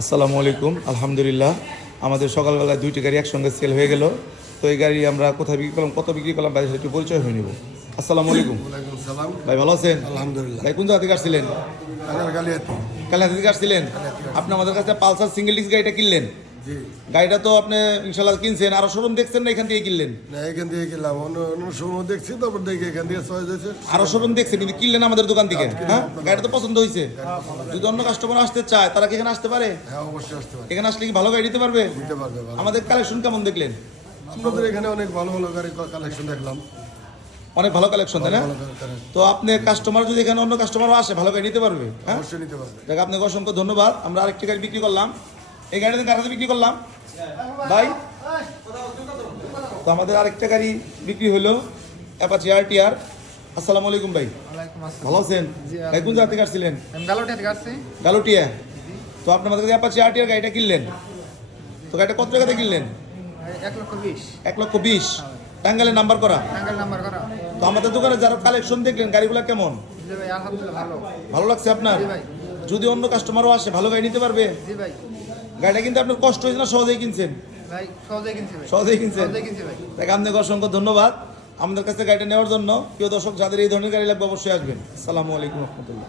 আসসালামু আলাইকুম। আলহামদুলিল্লাহ, আমাদের সকালবেলায় দুইটি গাড়ি একসঙ্গে সেল হয়ে গেল। তো এই গাড়ি আমরা কোথায় বিক্রি করলাম, কত বিক্রি করলাম, ভাই একটু পরিচয় হয়ে নেব। আসসালামু আলাইকুম। ওয়ালাইকুম সালাম। ভাই ভালো আছেন? আলহামদুলিল্লাহ। ভাই কোন জায়গা থেকে আসছিলেন? কালিয়াতি। কালিয়াতি থেকে আসছিলেন। আপনি আমাদের কাছে পালসার সিঙ্গেল ডিস্ক গাড়িটা কিনলেন। জি। গাড়িটা তো আপনি ইনশাল্লাহ কিনছেন, আরো শোরুম দেখছেন না এখান থেকে কিনলেন? না, এখান থেকে গেলাম অন্য শোরুম দেখছি, তারপর দেখি এখান থেকে চয়েস হয়েছে। আরো শোরুম দেখছেন কিন্তু কিনলেন আমাদের দোকান থেকে। হ্যাঁ, গাড়িটা তো পছন্দ হয়েছে। যদি অন্য কাস্টমার আসতে চায় তারা কি এখানে আসতে পারে? হ্যাঁ, অবশ্যই আসতে পারে। এখানে আসলে কি ভালো গাড়ি দিতে পারবে? দিতে পারবে ভালো। আমাদের কালেকশন কেমন দেখলেন? আপনাদের এখানে অনেক ভালো ভালো গাড়ি কালেকশন দেখলাম। অনেক ভালো কালেকশন, তাই না? ভালো collection। তো আপনি কাস্টমার যদি এখানে অন্য কাস্টমারও আসে ভালো গাড়ি নিতে পারবে। হ্যাঁ, অবশ্যই নিতে পারবে। দেখ আপনাকে অসংখ্য ধন্যবাদ। আমরা আরেকটি গাড়ি বিক্রি করলাম। এই গাড়িতে কারাতে বিক্রি করলাম ভাই। তো আমাদের আরেকটা গাড়ি বিক্রি হলো, অ্যাপাচি আরটিআর। আসসালামু আলাইকুম ভাই, ভালো আছেন? ভাই কোন জায়গা থেকে আসছিলেন? গালুটিয়া। তো আপনি আমাদের কাছে অ্যাপাচি আরটিআর গাড়িটা কিনলেন। তো গাড়িটা কত টাকাতে কিনলেন? 1,20,000 টাঙ্গাইলের নাম্বার করা। তো আমাদের দোকানে যারা কালেকশন দেখলেন গাড়িগুলো কেমন, ভালো লাগছে আপনার? যদি অন্য কাস্টমারও আসে ভালো গাড়ি নিতে পারবে? গাড়িটা কিন্তু আপনার কষ্ট হয়েছে না সহজেই কিনছেন? সহজেই কিনছেন। তাকে আপনাকে অসংখ্য ধন্যবাদ আমাদের কাছে গাড়িটা নেওয়ার জন্য। প্রিয় দর্শক, যাদের এই ধরনের গাড়ি লাগবে অবশ্যই আসবেন। আসসালামু আলাইকুম রহমতুল্লাহ।